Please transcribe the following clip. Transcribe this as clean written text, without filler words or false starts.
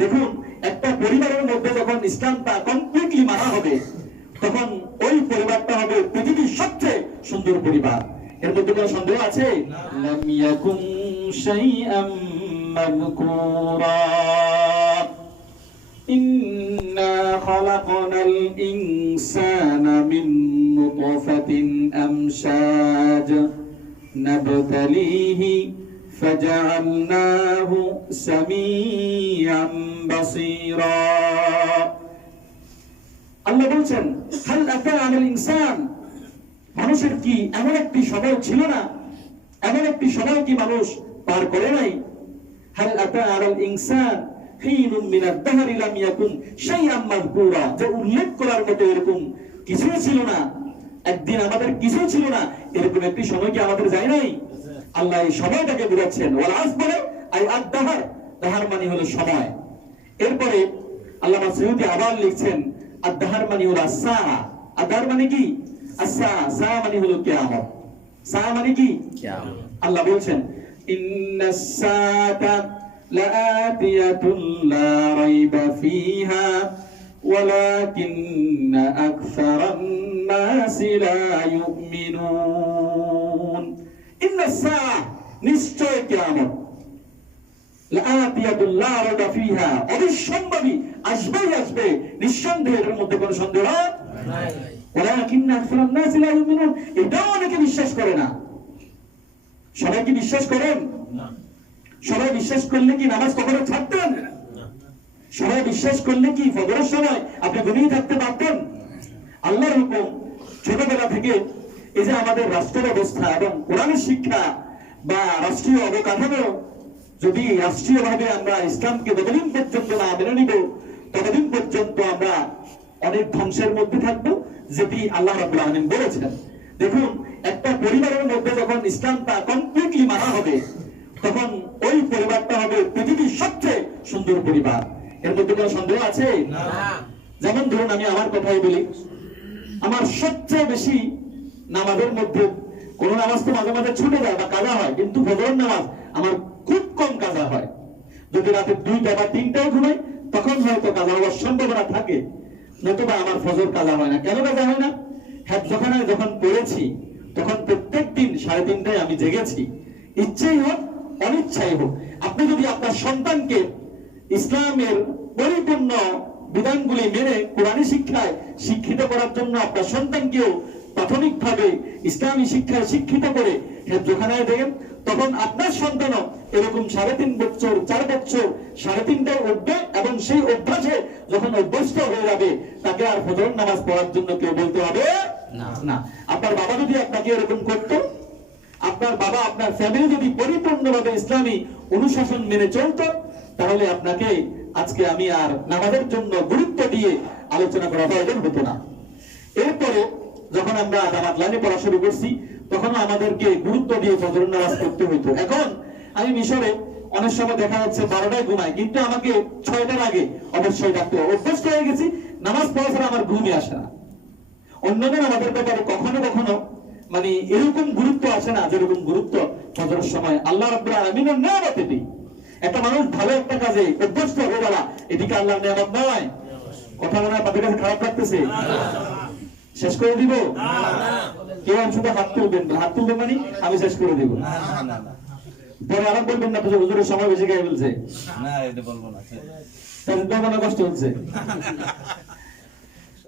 দেখুন, একটা পরিবারের মধ্যে যখন ইসলামটা কমপ্লিটলি মানা হবে, তখন ওই পরিবারটা হবে পৃথিবীর সবচেয়ে সুন্দর পরিবার। এর মধ্যে কোনো সন্দেহ আছে? লাম ইয়াকুন শাইআম মাযকুরা ইন্না খালাকনাল ইনসানা মিন নুতফাতিন আমশাজ নাবতালিহি ফাজআলনাহু সামিআন বাসীরা। আল্লাহ বলছেন, হাল আতা আলাল ইনসান, মানুষের কি এমন একটি সময় ছিল না, এমন একটি সময় কি মানুষ পার করে নাই? হাল আতা আলাল ইনসান হিনুম মিনাদ দাহরি লাম ইয়াকুন শাইআম মাযকুরা, যে উল্লেখ করার মতো এরকম কিছু ছিল না, একদিন আমাদের কিছু ছিল না, এরকম একটি সময় কি আমাদের যায় নাই? আল্লাহ এই সময়টাকে বোঝাচ্ছেন। ওয়াল আসবরে আই আদ-দাহর, দাহর মানে হলো সময়। এরপরে আল্লামা সাইয়্যিদি আবার লিখছেন, আদ-দাহর মানে হলো as-সাআ। আদ-দাহর মানে কি? as-সাআ, সাআ মানে হলো কিয়ামত। সাআ মানে কি? কিয়ামত। আল্লাহ বলছেন, ইন্নাস সাআতা লাআতিয়াতুন লা রাইবা ফিহা ওয়ালাকিন্না আকসারান নাসি লা ইউমিনুন। ইন্নাস সাআ, নিশ্চয় কিয়ামত, লাআতিয়াতুন লা রাইবা ফিহা, অবিসম্ভাবী, আসবেই আসবে, নিঃসন্দেহে, এর মধ্যে কোনো সন্দেহ নাই। ওয়ালাকিন্না আকসারান নাসি লা ইউমিনুন, এটাও অনেকে বিশ্বাস করে না। সবাই কি বিশ্বাস করেন? না। সবাই বিশ্বাস করলে কি নামাজ কখনো ছাড়তেন? না। সবাই বিশ্বাস করলে কি ফজরের সময় আপনি ঘুমিয়ে থাকতে পারতেন? আল্লাহর হুকুম, ছোটবেলা থেকে এই যে আমাদের রাষ্ট্রের অবস্থা এবং কোরআনের শিক্ষা বা রাষ্ট্রীয় অবকাঠামো, যদি রাষ্ট্রীয়ভাবে আমরা ইসলামকে যতদিন পর্যন্ত না মেনে নিব, ততদিন পর্যন্ত আমরা অনেক ধ্বংসের মধ্যে থাকবো, যেটি আল্লাহ রাব্বুল আলামিন বলেছেন। দেখুন, একটা পরিবারের মধ্যে যখন ইসলামটা কমপ্লিটলি মানা হবে, তখন ওই পরিবারটা হবে পৃথিবীর সবচেয়ে সুন্দর পরিবার। এর মধ্যে কোনো সন্দেহ আছে? না। যেমন ধরুন, আমি আমার কথাই বলি, আমার সবচেয়ে বেশি নামাজের মধ্যে, কোন নামাজ তো মাঝে মাঝে ছুটে যায় বা কাজা হয়, কিন্তু ফজরের নামাজ আমার খুব কম কাজা হয়। যদি রাতে 2টা বা 3টায় ঘুমাই, তখন হয়তো কাজা হওয়ার সম্ভাবনা থাকে, নতুবা আমার ফজর কাজা হয় না। কেন কাজা হয় না? হেফজখানায় যখন পড়েছি, তখন প্রত্যেক দিন 3:30টায় আমি জেগেছি, ইচ্ছেই হোক অনিচ্ছাই হোক। আপনি যদি আপনার সন্তানকে ইসলামের পরিপূর্ণ বিধানগুলি মেনে কোরআনী শিক্ষায় শিক্ষিত করার জন্য আপনার সন্তানকেও প্রাথমিকভাবে ইসলামী শিক্ষায় শিক্ষিত করে হেফজখানায় দেন, তখন আপনার সন্তানও এরকম 3.5 বছর 4 বছর 3:30টায় উঠবে, এবং সেই অভ্যাসে যখন অভ্যস্ত হয়ে যাবে, তাকে আর ফজর নামাজ পড়ার জন্য কেউ বলতে হবে না। আপনার বাবা যদি আপনাকে এরকম করতো, আপনার বাবা, আপনার ফ্যামিলি যদি পরিপূর্ণভাবে ইসলামী অনুশাসন মেনে চলতো, তাহলে আপনাকে আজকে আমি আর নামাজের জন্য গুরুত্ব দিয়ে আলোচনা করা প্রয়োজন হতো না। এরপরে যখন আমরা জামাত লাইনে পড়া শুরু করছি, তখন আমাদেরকে গুরুত্ব দিয়ে ফজর নামাজ পড়তে হতো। এখন আমি মিশরে অনেক সময় দেখা যাচ্ছে 12টায় ঘুমাই, কিন্তু আমাকে 6টার আগে অবশ্যই ডাকতে হবে। অভ্যস্ত হয়ে গেছি, নামাজ পড়া ছাড়া আমার ঘুমই আসে না। অন্যদের আমাদের ব্যাপারে কখনো কখনো মানে এরকম গুরুত্ব আসে না যেরকম গুরুত্ব ফজরের সময় আল্লাহ রাব্বুল আলামিনের নিয়ামত। এটি একটা মানুষ ভালো একটা কাজে অভ্যস্ত হয়ে গেল, এটিকে আল্লাহর নিয়ামত নয়? কথা মনে হয় আপনাদের কাছে খারাপ লাগতেছে? শেষ করে দিব? কেউ শুধু হাত তুলবেন, হাত তুলবেন মানে আমি শেষ করে দিব। পরে আবার বলবেন না তো হুজুরের সময় বেশি খেয়ে ফেলছে, না এটা বলবো না, তাহলে তো মনে কষ্ট হচ্ছে।